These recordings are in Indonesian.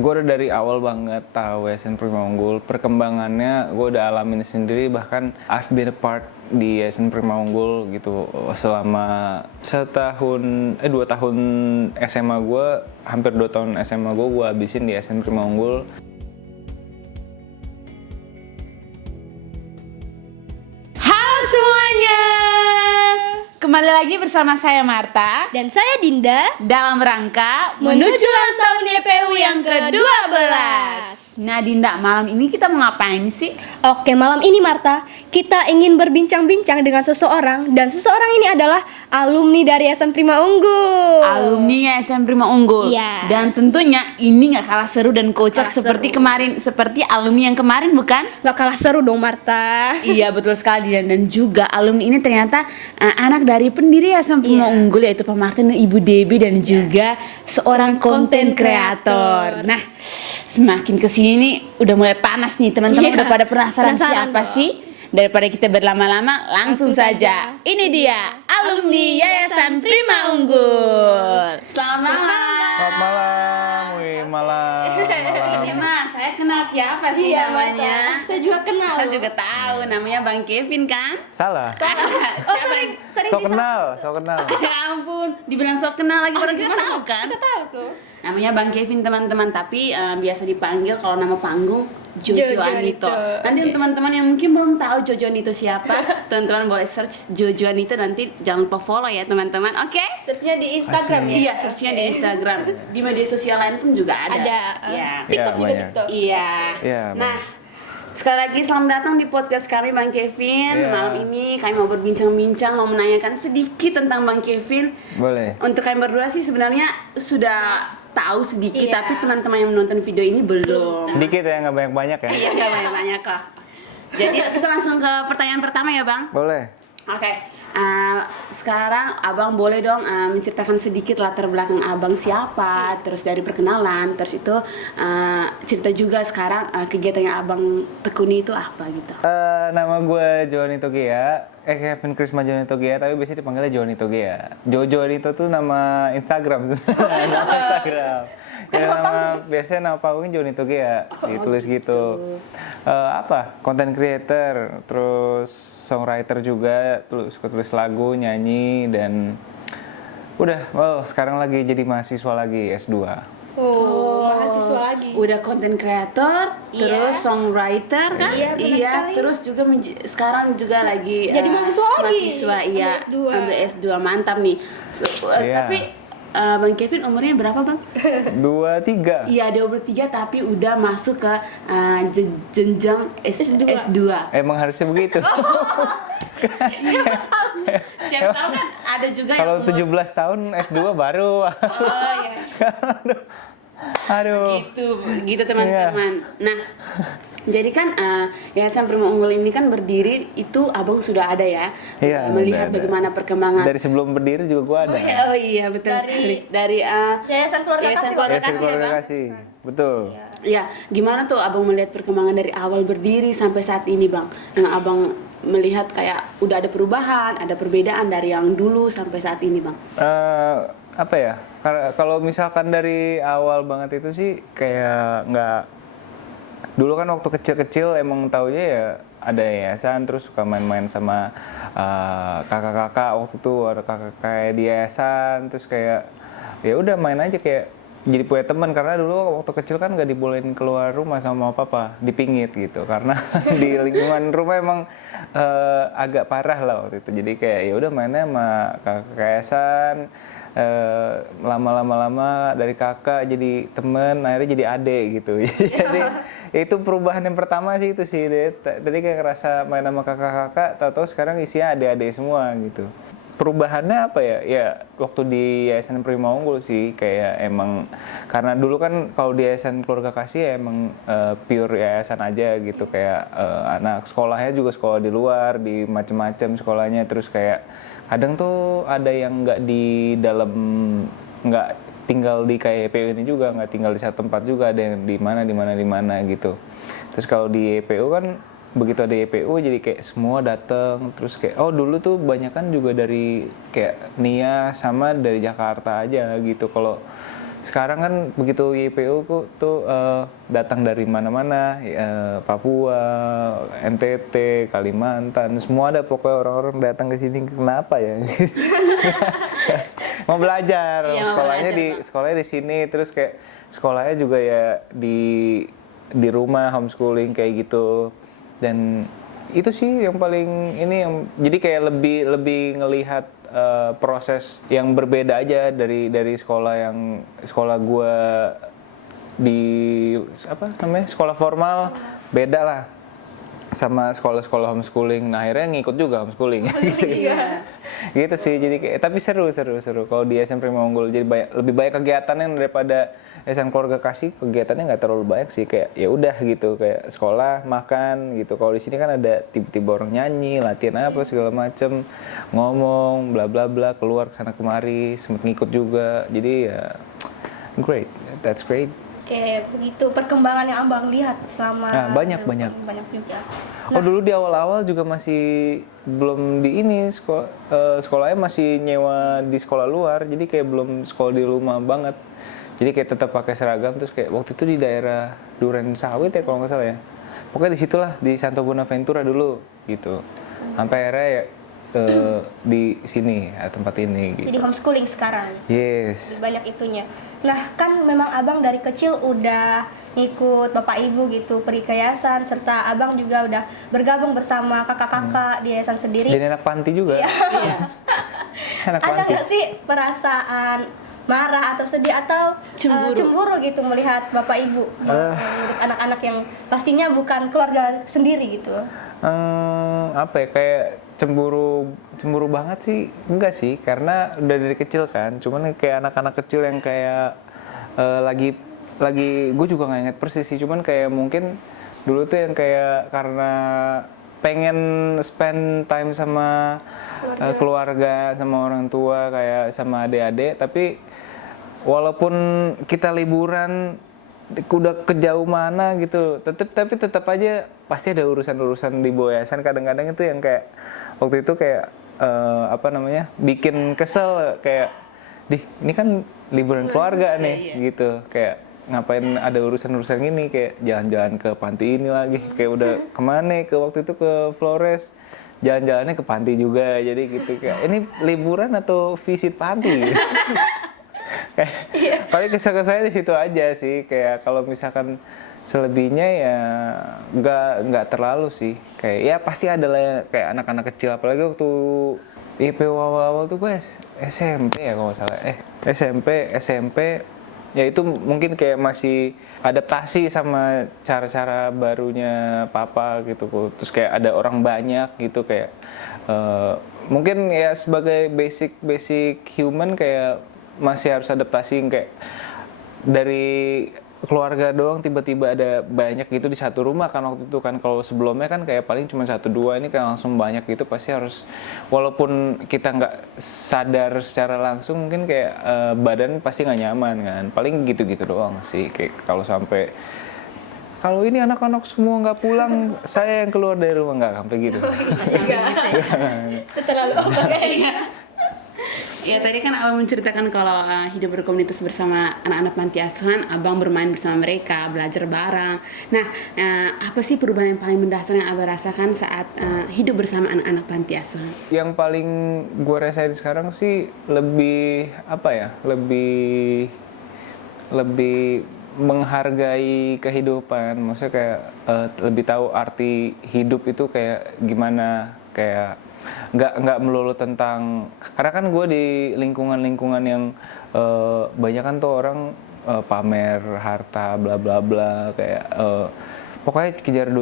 Gue udah dari awal banget tahu Yayasan Prima Unggul. Perkembangannya gue udah alamin sendiri, bahkan I've been a part di Yayasan Prima Unggul gitu selama 2 tahun SMA gue, hampir 2 tahun SMA gue habisin di Yayasan Prima Unggul. Halo semuanya, kembali lagi bersama saya Marta Dan saya Dinda dalam rangka menuju ulang tahun YPU yang ke-12. Nah Dinda, malam ini kita mau ngapain sih? Oke, malam ini Marta, kita ingin berbincang-bincang dengan seseorang. Dan seseorang ini adalah alumni dari Yayasan Prima Unggul. Alumni Yayasan Prima Unggul. Iya. Dan tentunya ini gak kalah seru dan kocak Kalah seperti seru. kemarin. Seperti alumni yang kemarin bukan? Gak kalah seru dong Marta. Iya betul sekali, dan juga alumni ini ternyata anak dari pendiri Yayasan Prima Iya. Unggul, yaitu Pak Martin dan Ibu Debbie, dan juga seorang konten Content kreator. creator. Nah, semakin kesini nih udah mulai panas nih teman-teman. Iya. Udah pada penasaran Penasaran siapa dong. sih? Daripada kita berlama-lama, langsung Langsung saja. saja. Ini dia alumni Yayasan Prima Unggul. Selamat malam. Selamat malam, wih malam. Ini mah saya kenal siapa sih namanya? Marta. Saya juga kenal. Saya juga tahu namanya Bang Kevin kan? Salah. Oh, sering So kenal. Ya ampun, dibilang sok kenal lagi, orang kita tahu kan? Kita tahu tuh. Namanya Bang Kevin teman-teman, tapi biasa dipanggil kalau nama panggung Jojo Jojo Anito. Anito. Nanti Oke. teman-teman yang mungkin belum tahu Jojo Anito siapa, teman-teman boleh search Jojo Anito, nanti jangan lupa follow ya teman-teman. Oke? Searchnya di Instagram Asik. ya. Iya, searchnya di Instagram. Di media sosial lain pun juga ada. Ada. Iya. TikTok Iya, juga banyak. TikTok. Iya. Iya, Nah, sekali lagi selamat datang di podcast kami Bang Kevin. Iya. Malam ini kami mau berbincang-bincang, mau menanyakan sedikit tentang Bang Kevin. Boleh. Untuk kalian berdua sih sebenarnya sudah tahu sedikit, Iya. tapi teman-teman yang menonton video ini belum. Sedikit ya, nggak banyak-banyak ya. Iya, nggak banyak-banyak kok. Jadi kita langsung ke pertanyaan pertama ya Bang. Boleh. Oke, sekarang Abang boleh dong menceritakan sedikit latar belakang Abang siapa, terus dari perkenalan, terus itu cerita juga sekarang kegiatan yang Abang tekuni itu apa gitu. Nama gue Johnny Togia, Kevin Krisma Johnny Togia, tapi biasanya dipanggilnya Johnny Togia. Jojo Anito tuh nama Instagram, nama Instagram. Ya, biasanya nama panggungnya Johnny Togia, ditulis gitu. Content creator, terus songwriter juga, suka tulis lagu, nyanyi, dan udah, sekarang lagi jadi mahasiswa lagi S2. Oh, mahasiswa lagi. Udah content creator, Iya. terus songwriter kan? Iya, benar sekali. Terus juga sekarang juga lagi Jadi mahasiswa lagi. Mahasiswa, iya. Ambil S2. Ambil S2, mantap nih. Iya. Tapi Bang Kevin umurnya berapa Bang? 23. Iya, 23 tapi udah masuk ke jenjang S2. S2. Emang harusnya begitu. Siapa tahu kan ada juga Kalau yang umur 17 tahun S2 baru. Oh iya. Aduh. Gitu teman-teman. Nah, jadi kan Yayasan Prima Unggul ini kan berdiri itu Abang sudah ada ya. Iya, Melihat udah ada. bagaimana perkembangan. Dari sebelum berdiri juga gua ada. Oh iya, betul Dari- sekali. Dari Yayasan Keluarga Yayasan Kasih. Keluarga Yayasan Kasih ya, Keluarga Bang? Kasih. Betul. Ya, gimana tuh Abang melihat perkembangan dari awal berdiri sampai saat ini, Bang? Yang Abang melihat kayak udah ada perubahan, ada perbedaan dari yang dulu sampai saat ini, Bang. Apa ya? Kalau misalkan dari awal banget itu sih kayak nggak. Dulu kan waktu kecil-kecil emang taunya ya ada yayasan, terus suka main-main sama kakak-kakak. Waktu itu ada kakak kayak di yayasan, terus kayak ya udah main aja kayak jadi punya teman, karena dulu waktu kecil kan nggak dibolehin keluar rumah sama papa, dipingit gitu karena di lingkungan rumah emang agak parah lah waktu itu. Jadi kayak ya udah mainnya sama kakak yayasan, lama dari kakak jadi temen, akhirnya jadi adik gitu. Jadi itu perubahan yang pertama sih itu sih. Tadi kayak ngerasa main sama kakak-kakak, tahu-tahu sekarang isinya adik-adik semua gitu. Perubahannya apa ya? Ya waktu di Yayasan Prima Unggul sih kayak emang karena dulu kan kalau di Yayasan Keluarga Kasih ya emang pure yayasan aja gitu, kayak anak sekolahnya juga sekolah di luar, di macem-macem sekolahnya, terus kayak kadang tuh ada yang nggak di dalam, nggak tinggal di kayak YPU ini juga, nggak tinggal di satu tempat juga, ada yang di mana gitu. Terus kalau di YPU kan begitu ada YPU jadi kayak semua datang, terus kayak dulu tuh banyak kan juga dari kayak Nia sama dari Jakarta aja gitu. Kalau sekarang kan begitu YPO tuh datang dari mana-mana, Papua, NTT, Kalimantan, semua ada pokoknya orang-orang datang ke sini. Kenapa ya? Mau belajar, Iya, mau sekolahnya belajar, Pak. sekolahnya di sini, terus kayak sekolahnya juga ya di rumah homeschooling kayak gitu. Dan itu sih yang paling ini yang jadi kayak lebih ngelihat proses yang berbeda aja dari sekolah gua di apa namanya sekolah formal, beda lah sama sekolah-sekolah homeschooling. Nah akhirnya ngikut juga homeschooling. Iya. Gitu sih, jadi kayak tapi seru kalau di SM Prima Unggul, jadi lebih banyak kegiatannya daripada SM Keluarga Kasih. Kegiatannya nggak terlalu banyak sih, kayak ya udah gitu, kayak sekolah, makan gitu. Kalau di sini kan ada tiba-tiba orang nyanyi, latihan apa segala macem, ngomong bla bla bla, keluar kesana kemari, sempet ngikut juga. Jadi ya great, that's great. Oke, begitu perkembangan yang Abang lihat sama Nah, banyak. juga. Oh dulu di awal-awal juga masih belum di ini sekolahnya masih nyewa di sekolah luar, jadi kayak belum sekolah di rumah banget. Jadi kayak tetap pakai seragam, terus kayak waktu itu di daerah Duren Sawit ya kalau nggak salah ya. Pokoknya di situlah di Santo Bonaventura dulu gitu. Sampai akhirnya ya di sini tempat ini gitu. Jadi homeschooling sekarang. Yes. Lebih banyak itunya. Nah, kan memang Abang dari kecil udah ngikut Bapak Ibu gitu pergi ke yayasan, serta Abang juga udah bergabung bersama kakak-kakak di yayasan sendiri. Jadi anak panti juga. Iya. Anak Ada panti. nggak sih perasaan marah atau sedih atau cemburu gitu melihat Bapak Ibu mengurus anak-anak yang pastinya bukan keluarga sendiri gitu? Apa ya, kayak cemburu banget sih enggak sih, karena udah dari kecil kan. Cuman kayak anak-anak kecil yang kayak lagi gue juga nggak inget persis sih, cuman kayak mungkin dulu tuh yang kayak karena pengen spend time sama keluarga, sama orang tua, kayak sama adik-adik, tapi walaupun kita liburan udah kejauh mana gitu, tapi tetap aja pasti ada urusan-urusan di bawah yayasan. Kadang-kadang itu yang kayak waktu itu kayak apa namanya, bikin kesel, kayak ini kan liburan keluarga nih gitu, kayak ngapain ada urusan-urusan gini, kayak jalan-jalan ke panti ini lagi, kayak udah kemana ke waktu itu ke Flores, jalan-jalannya ke panti juga, jadi gitu kayak ini liburan atau visit panti gitu. Paling kesel-keselnya di situ aja sih, kayak kalau misalkan selebihnya ya nggak terlalu sih, kayak ya pasti ada lah ya, kayak anak-anak kecil, apalagi waktu IPO awal-awal tuh gue SMP ya kalau nggak salah, SMP ya itu mungkin kayak masih adaptasi sama cara-cara barunya papa gitu, terus kayak ada orang banyak gitu, kayak mungkin ya sebagai basic human kayak masih harus adaptasi, kayak dari keluarga doang tiba-tiba ada banyak gitu di satu rumah kan waktu itu kan. Kalau sebelumnya kan kayak paling cuma 1-2, ini kayak langsung banyak gitu, pasti harus, walaupun kita nggak sadar secara langsung mungkin kayak badan pasti nggak nyaman kan, paling gitu-gitu doang sih. Kayak kalau ini anak-anak semua nggak pulang, saya yang keluar dari rumah, nggak sampai gitu. Itu terlalu Ya tadi kan Abang menceritakan kalau hidup berkomunitas bersama anak-anak panti asuhan, Abang bermain bersama mereka, belajar bareng. Nah, apa sih perubahan yang paling mendasar yang Abang rasakan saat hidup bersama anak-anak panti asuhan? Yang paling gue rasain sekarang sih lebih apa ya, lebih menghargai kehidupan, maksudnya kayak lebih tahu arti hidup itu kayak gimana, kayak nggak melulu tentang, karena kan gue di lingkungan yang banyak kan tuh orang pamer harta bla bla bla, kayak pokoknya kejar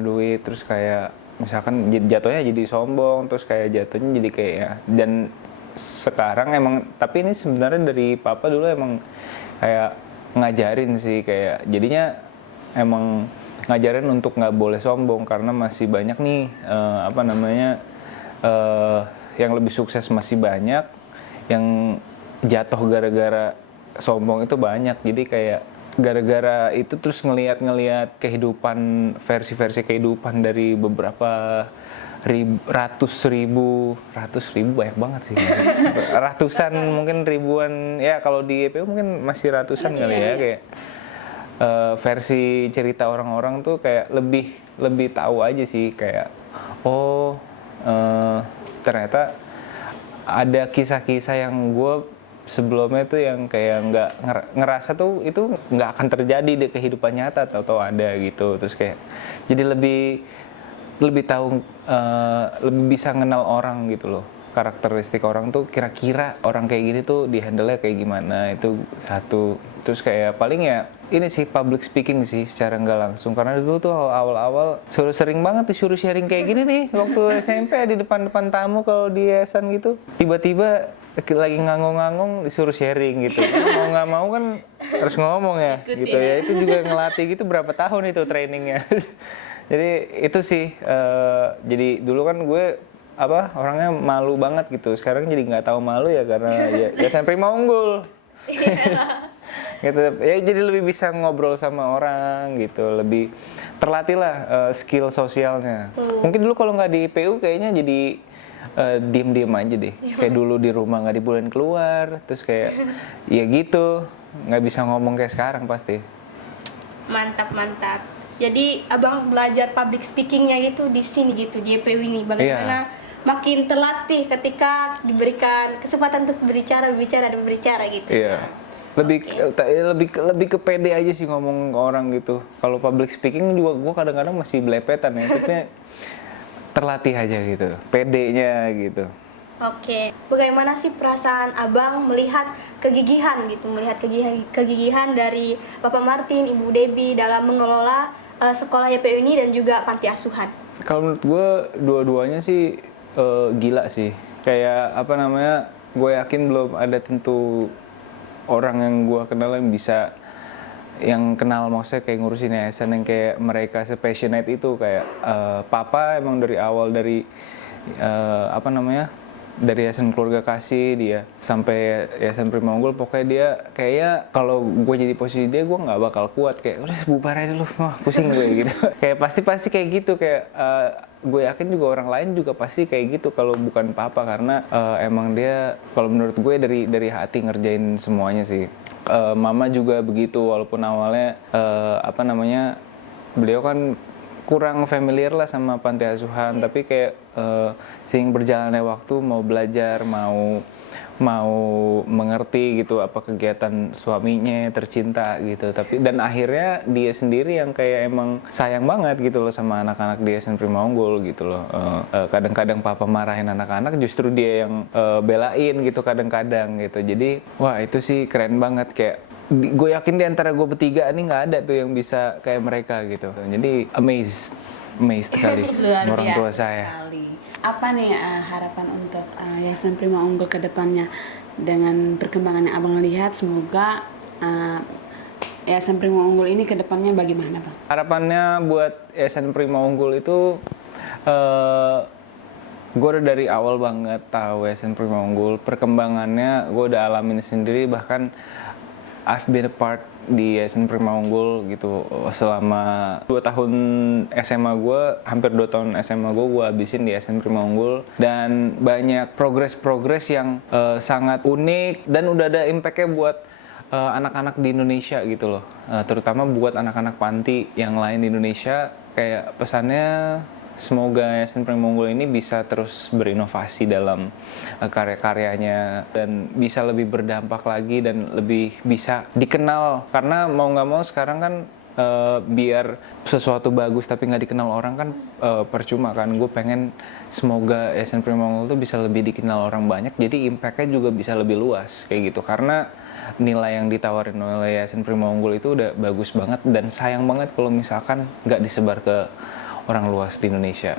duit, terus kayak misalkan jatuhnya jadi sombong, terus kayak jatuhnya jadi kayak ya. Dan sekarang emang, tapi ini sebenarnya dari papa dulu emang kayak ngajarin sih, kayak jadinya emang ngajarin untuk nggak boleh sombong, karena masih banyak nih yang lebih sukses, masih banyak yang jatuh gara-gara sombong itu banyak. Jadi kayak gara-gara itu terus ngelihat kehidupan, versi kehidupan dari beberapa ratus ribu banyak banget sih. Ratusan mungkin ribuan ya, kalau di EPU mungkin masih ratusan kali ya, kayak versi cerita orang-orang tuh kayak lebih tahu aja sih, kayak ternyata ada kisah-kisah yang gue sebelumnya tuh yang kayak nggak ngerasa tuh itu nggak akan terjadi di kehidupan nyata, tahu-tahu ada gitu. Terus kayak jadi lebih tahu, lebih bisa kenal orang gitu loh, karakteristik orang tuh kira-kira orang kayak gini tuh di handle-nya kayak gimana, itu satu. Terus kayak paling ya ini sih public speaking sih secara nggak langsung, karena dulu tuh awal-awal sering banget disuruh sharing kayak gini nih waktu SMP di depan-depan tamu kalau di yayasan gitu, tiba-tiba lagi ngangong-ngangong disuruh sharing gitu. Mau nggak mau kan harus ngomong ya gitu ya. Itu juga ngelatih gitu berapa tahun itu trainingnya. Jadi itu sih, jadi dulu kan gue orangnya malu banget gitu. Sekarang jadi nggak tahu malu ya, karena ya sampai mau unggul. Gitu ya, jadi lebih bisa ngobrol sama orang gitu, lebih terlatih lah skill sosialnya. Mungkin dulu kalau nggak di IPU kayaknya jadi diem-diem aja deh, kayak dulu di rumah nggak dibolehin keluar, terus kayak ya gitu, nggak bisa ngomong kayak sekarang pasti. Mantap. Jadi abang belajar public speakingnya gitu di sini gitu, di EPU ini. Bagaimana makin terlatih ketika diberikan kesempatan untuk berbicara gitu. Iya. Lebih ke pede aja sih ngomong ke orang gitu. Kalau public speaking juga gue kadang-kadang masih belepetan ya, tapi terlatih aja gitu, pedenya gitu. Oke, bagaimana sih perasaan abang melihat kegigihan kegigihan dari Bapak Martin, Ibu Debbie dalam mengelola sekolah YPU ini dan juga panti asuhan? Kalau menurut gue dua-duanya sih gila sih. Kayak gue yakin belum ada tentu orang yang gue kenal yang kenal maksudnya kayak ngurusin yayasan yang kayak mereka passionate itu. Kayak papa emang dari awal dari dari Yayasan Keluarga Kasih dia sampai Yayasan Prima Unggul, pokoknya dia kayaknya kalau gue jadi posisi dia gue nggak bakal kuat, kayak udah bubar aja dulu, pusing gue gitu. Kayak pasti kayak gitu, kayak gue yakin juga orang lain juga pasti kayak gitu kalau bukan papa, karena emang dia kalau menurut gue dari hati ngerjain semuanya sih. Mama juga begitu, walaupun awalnya beliau kan kurang familiar lah sama panti asuhan, tapi kayak seiring berjalannya waktu mau belajar, mau mengerti gitu apa kegiatan suaminya tercinta gitu. Tapi dan akhirnya dia sendiri yang kayak emang sayang banget gitu loh sama anak-anak di Yayasan Prima Unggul gitu loh. Kadang-kadang papa marahin anak-anak, justru dia yang belain gitu kadang-kadang gitu. Jadi wah itu sih keren banget, kayak gue yakin di antara gue bertiga ini nggak ada tuh yang bisa kayak mereka gitu. Jadi amazed sekali orang tua saya. Sekali. Apa nih harapan untuk Yayasan Prima Unggul ke depannya dengan perkembangan yang abang lihat? Semoga Yayasan Prima Unggul ini ke depannya bagaimana, Bang? Harapannya buat Yayasan Prima Unggul itu, gue udah dari awal banget tahu Yayasan Prima Unggul, perkembangannya gue udah alamin sendiri, bahkan I've been a part di Yayasan Prima Unggul gitu selama 2 tahun SMA gue, hampir 2 tahun SMA gue habisin di Yayasan Prima Unggul, dan banyak progres yang sangat unik dan udah ada impact-nya buat anak-anak di Indonesia gitu loh, terutama buat anak-anak panti yang lain di Indonesia. Kayak pesannya semoga Yayasan Prima Unggul ini bisa terus berinovasi dalam karya-karyanya dan bisa lebih berdampak lagi dan lebih bisa dikenal, karena mau nggak mau sekarang kan biar sesuatu bagus tapi nggak dikenal orang kan percuma kan. Gue pengen semoga Yayasan Prima Unggul itu bisa lebih dikenal orang banyak, jadi impact-nya juga bisa lebih luas kayak gitu, karena nilai yang ditawarin oleh Yayasan Prima Unggul itu udah bagus banget, dan sayang banget kalau misalkan nggak disebar ke orang luas di Indonesia,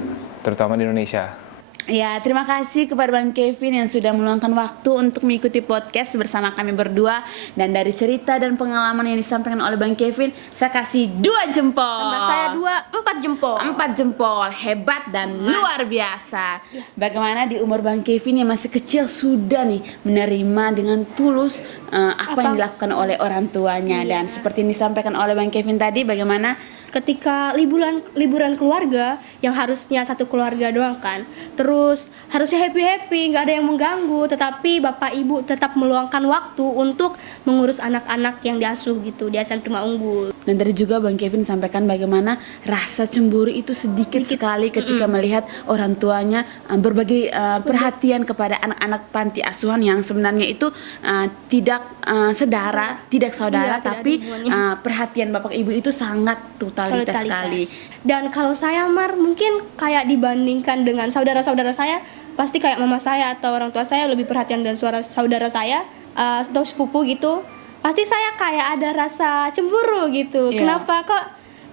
terutama di Indonesia. Ya, terima kasih kepada Bang Kevin yang sudah meluangkan waktu untuk mengikuti podcast bersama kami berdua. Dan dari cerita dan pengalaman yang disampaikan oleh Bang Kevin, saya kasih 2 jempol. Tambah saya 4 jempol. 4 jempol, hebat dan luar biasa. Bagaimana di umur Bang Kevin yang masih kecil sudah nih menerima dengan tulus apa yang dilakukan oleh orang tuanya. Dan seperti yang disampaikan oleh Bang Kevin tadi, bagaimana Ketika liburan keluarga yang harusnya satu keluarga doang kan, terus harusnya happy nggak ada yang mengganggu, tetapi bapak ibu tetap meluangkan waktu untuk mengurus anak-anak yang diasuh gitu di SMA Unggul. Dan tadi juga Bang Kevin sampaikan bagaimana rasa cemburu itu sedikit sekali ketika melihat orang tuanya berbagi perhatian kepada anak-anak panti asuhan yang sebenarnya itu tidak saudara, tidak saudara, Iya, tidak tapi ada hubungannya. perhatian bapak ibu itu sangat totalitas sekali. Dan kalau saya mungkin kayak dibandingkan dengan saudara-saudara saya, pasti kayak mama saya atau orang tua saya lebih perhatian dengan suara saudara saya atau sepupu gitu. Pasti saya kayak ada rasa cemburu gitu. Iya. Kenapa kok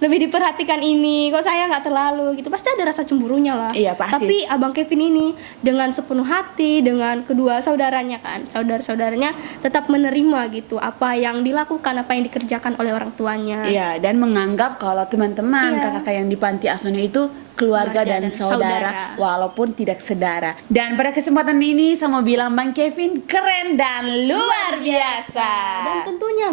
lebih diperhatikan ini, kok saya nggak terlalu gitu. Pasti ada rasa cemburunya lah. Iya, pasti. Tapi Abang Kevin ini dengan sepenuh hati, dengan kedua saudaranya kan, saudara-saudaranya tetap menerima gitu apa yang dilakukan, apa yang dikerjakan oleh orang tuanya. Iya, dan menganggap kalau teman-teman Iya. kakak-kakak yang di panti asuhan itu keluarga dan saudara, walaupun tidak sedara. Dan pada kesempatan ini saya mau bilang Bang Kevin keren dan luar biasa. Dan tentunya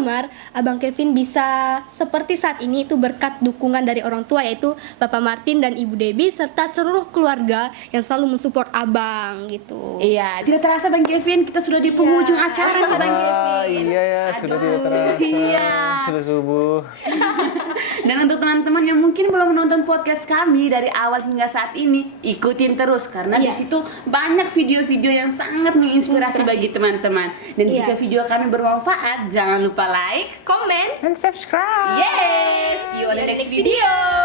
Abang Kevin bisa seperti saat ini itu berkat dukungan dari orang tua, yaitu Bapak Martin dan Ibu Debbie serta seluruh keluarga yang selalu mensupport Abang gitu. Iya, tidak terasa Bang Kevin, kita sudah di penghujung acara nih Bang Kevin. Iya ya, sudah tidak terasa. Iya. Sudah subuh. Dan untuk teman-teman yang mungkin belum menonton podcast kami dari awal hingga saat ini, ikutin terus karena di situ banyak video-video yang sangat menginspirasi bagi teman-teman. Dan Iya. jika video kami bermanfaat, jangan lupa like, Komen. And subscribe. yes, see you on the next video.